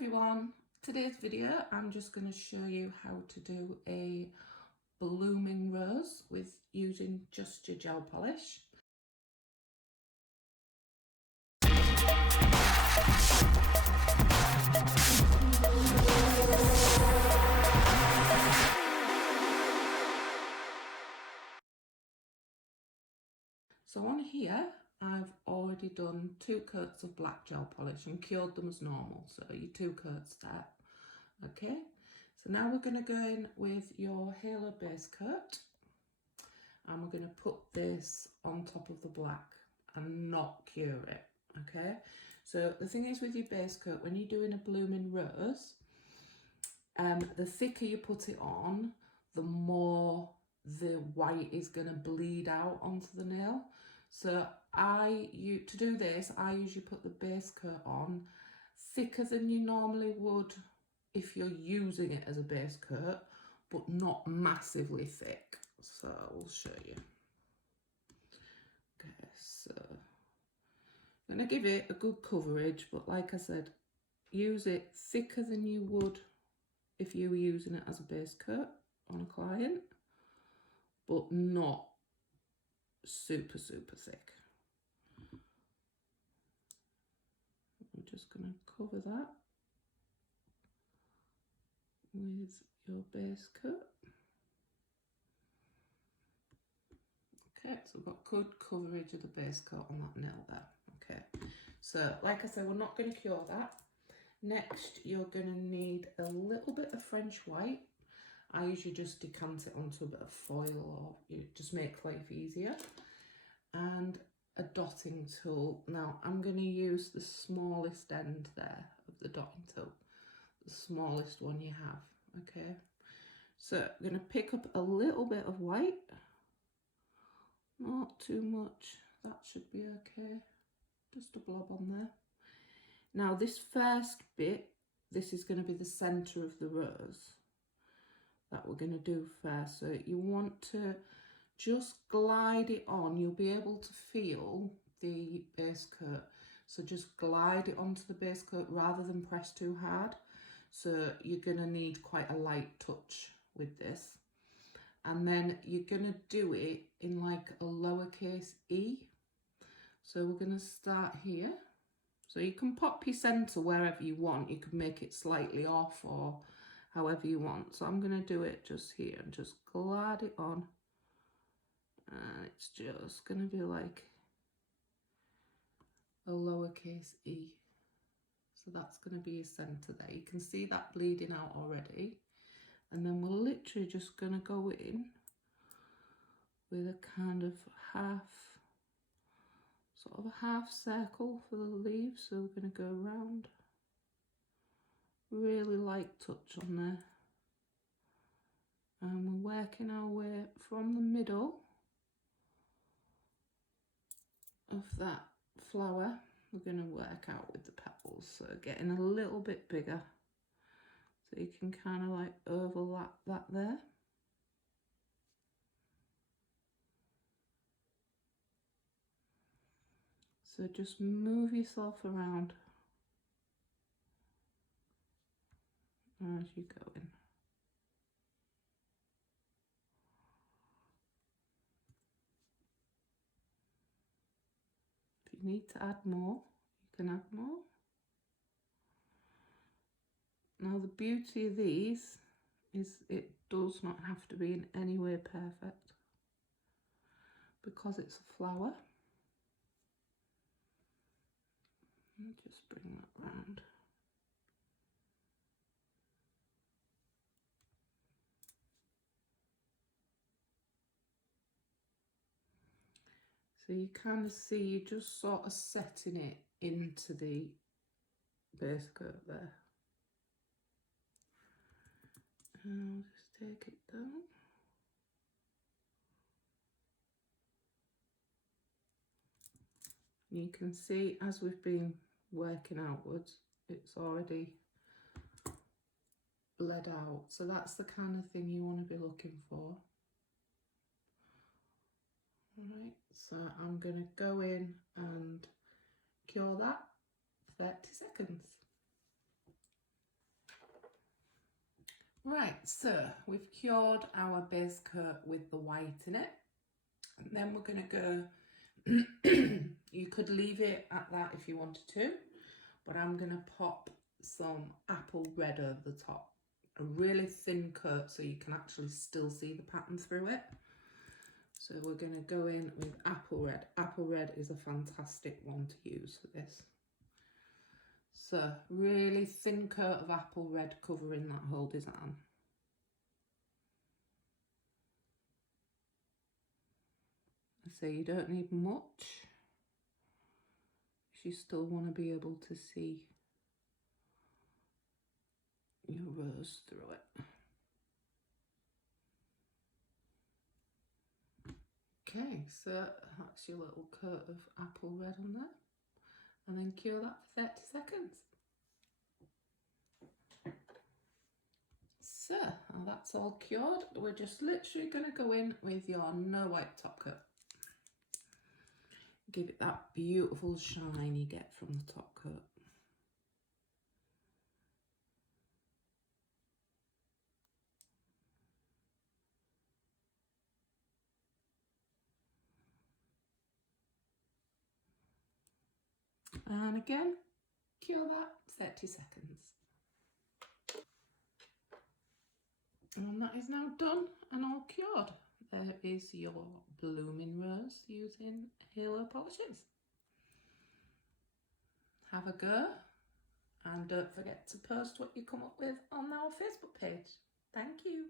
everyone, today's video I'm just going to show you how to do a blooming rose with using just your gel polish. So on here I've already done 2 coats of black gel polish and cured them as normal, so your 2 coats there. Okay, so now we're going to go in with your halo base coat and we're going to put this on top of the black and not cure it. Okay, so the thing is with your base coat, when you're doing a blooming rose, the thicker you put it on, the more the white is going to bleed out onto the nail. So to do this, I usually put the base coat on thicker than you normally would if you're using it as a base coat, but not massively thick. So I'll show you. Okay, so I'm going to give it a good coverage, but like I said, use it thicker than you would if you were using it as a base coat on a client, but not super thick. I'm just going to cover that with your base coat. Okay, so we've got good coverage of the base coat on that nail there. Okay, so like I said, we're not going to cure that. Next, you're going to need a little bit of French white. I usually just decant it onto a bit of foil, or you just make life easier. And a dotting tool. Now I'm going to use the smallest end there of the dotting tool, the smallest one you have. Okay, so I'm going to pick up a little bit of white, not too much, that should be okay, just a blob on there. Now this first bit, this is going to be the center of the rose that we're going to do first, so you want to just glide it on. You'll be able to feel the base coat, so just glide it onto the base coat rather than press too hard. So you're going to need quite a light touch with this, and then you're going to do it in like a lowercase e. So we're going to start here, so you can pop your center wherever you want. You could make it slightly off or however you want. So I'm going to do it just here and just glide it on. And it's just going to be like a lowercase e. So that's going to be your centre there. You can see that bleeding out already. And then we're literally just going to go in with a kind of sort of a half circle for the leaves. So we're going to go around. Really light touch on there. And we're working our way from the middle of that flower. We're going to work out with the petals, so getting a little bit bigger, so you can kind of like overlap that there. So just move yourself around as you go in. If you need to add more, you can add more. Now the beauty of these is it does not have to be in any way perfect, because it's a flower. And just bring that round. So you kind of see, you just sort of setting it into the base coat there. And I'll just take it down. You can see as we've been working outwards, it's already bled out. So that's the kind of thing you want to be looking for. Alright, so I'm going to go in and cure that 30 seconds. Right, so we've cured our base coat with the white in it. And then we're going to go, you could leave it at that if you wanted to, but I'm going to pop some apple red over the top. A really thin coat so you can actually still see the pattern through it. So we're going to go in with apple red. Apple red is a fantastic one to use for this. So really thin coat of apple red covering that whole design. So you don't need much. You still want to be able to see your rose through it. Okay, so that's your little coat of apple red on there. And then cure that for 30 seconds. So, that's all cured. We're just literally going to go in with your no white top coat. Give it that beautiful shine you get from the top coat. And again, cure that 30 seconds. And that is now done and all cured. There is your blooming rose using halo polishes. Have a go and don't forget to post what you come up with on our Facebook page. Thank you.